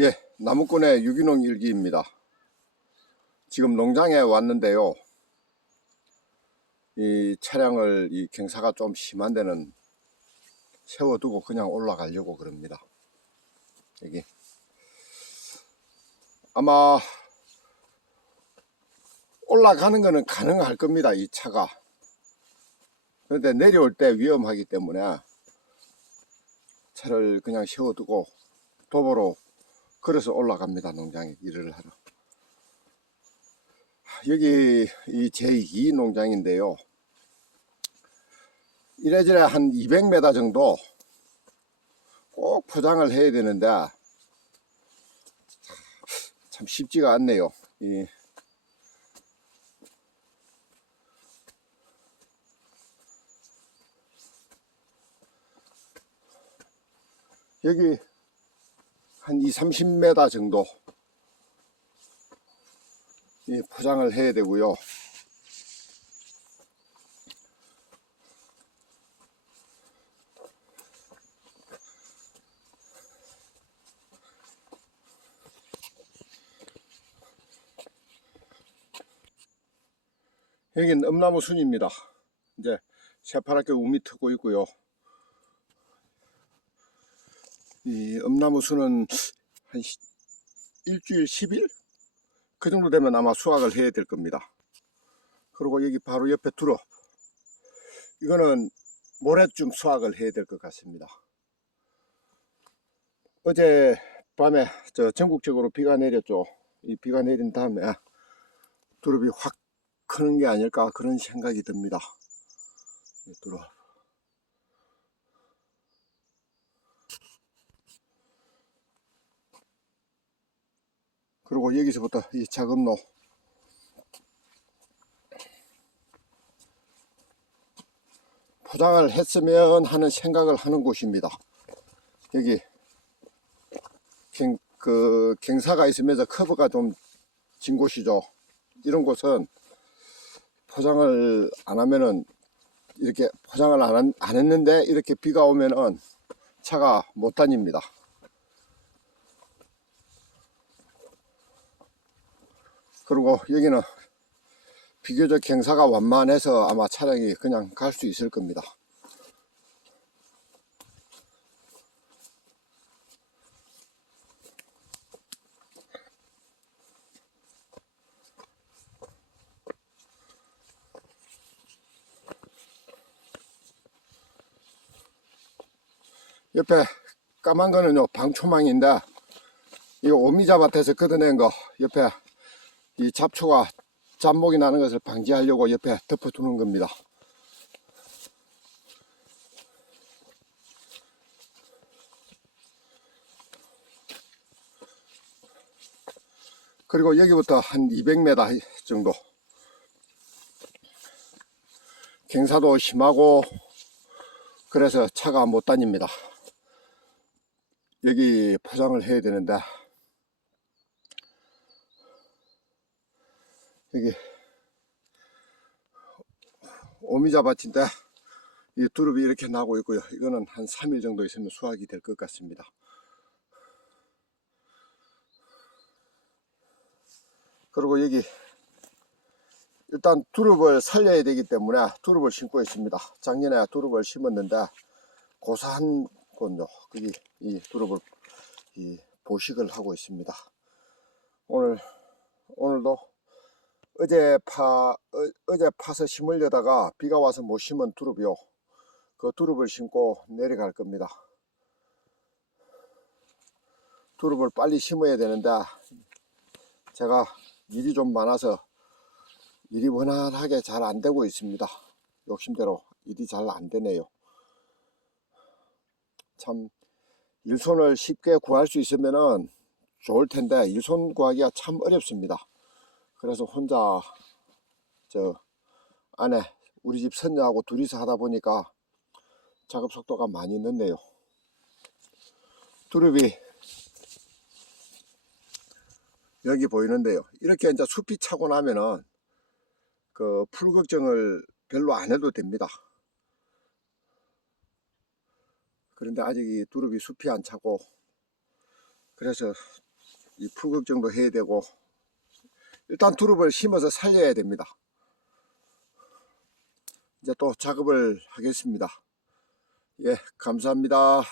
예, 나무꾼의 유기농 일기입니다. 지금 농장에 왔는데요. 이 차량을 이 경사가 좀 심한 데는 세워두고 그냥 올라가려고 그럽니다. 여기. 아마 올라가는 거는 가능할 겁니다. 이 차가. 그런데 내려올 때 위험하기 때문에 차를 그냥 세워두고 도보로 걸어서 올라갑니다. 농장에 일을 하러. 여기 이 제2 농장인데요. 이래저래 한 200m 정도 꼭 포장을 해야 되는데 참 쉽지가 않네요. 이 여기 한 2, 30m 정도 이 포장을 해야 되고요. 여기는 엄나무 순입니다. 이제 새파랗게 우미 트고 있고요. 이 엄나무 순은 한 시- 일주일 10일? 그 정도 되면 아마 수확을 해야 될 겁니다. 그리고 여기 바로 옆에 두릅. 이거는 모레쯤 수확을 해야 될 것 같습니다. 어제 밤에 저 전국적으로 비가 내렸죠. 이 비가 내린 다음에 두릅이 확 크는 게 아닐까 그런 생각이 듭니다. 이 두릅. 그리고 여기서부터 이 작업로 포장을 했으면 하는 생각을 하는 곳입니다. 여기 경, 그 경사가 있으면서 커브가 좀 진 곳이죠. 이런 곳은 포장을 안 하면은 이렇게 포장을 안, 한- 안 했는데 이렇게 비가 오면은 차가 못 다닙니다. 그리고 여기는 비교적 경사가 완만해서 아마 차량이 그냥 갈 수 있을 겁니다. 옆에 까만 거는요 방초망인데 이 오미자밭에서 걷어낸 거 옆에 이 잡초가 잡목이 나는 것을 방지하려고 옆에 덮어두는 겁니다. 그리고 여기부터 한 200m 정도 경사도 심하고 그래서 차가 못 다닙니다. 여기 포장을 해야 되는데 여기 오미자 밭인데 이 두릅이 이렇게 나고 있고요. 이거는 한 3일 정도 있으면 수확이 될 것 같습니다. 그리고 여기 일단 두릅을 살려야 되기 때문에 두릅을 심고 있습니다. 작년에 두릅을 심었는데 고사한 곳요. 거기 이 두릅을 이 보식을 하고 있습니다. 오늘 오늘도 어제 파 어, 제 파서 심으려다가 비가 와서 못 심은 두릅이요. 그 두릅을 심고 내려갈 겁니다. 두릅을 빨리 심어야 되는데 제가 일이 좀 많아서 일이 원활하게 잘 안 되고 있습니다. 욕심대로 일이 잘 안 되네요. 참 일손을 쉽게 구할 수 있으면은 좋을 텐데 일손 구하기가 참 어렵습니다. 그래서 혼자 저 안에 우리 집 선녀하고 둘이서 하다 보니까 작업 속도가 많이 늦네요. 두릅이 여기 보이는데요. 이렇게 이제 숲이 차고 나면은 그 풀 걱정을 별로 안 해도 됩니다. 그런데 아직 이 두릅이 숲이 안 차고 그래서 이 풀 걱정도 해야 되고 일단 두릅을 심어서 살려야 됩니다. 이제 또 작업을 하겠습니다. 예, 감사합니다.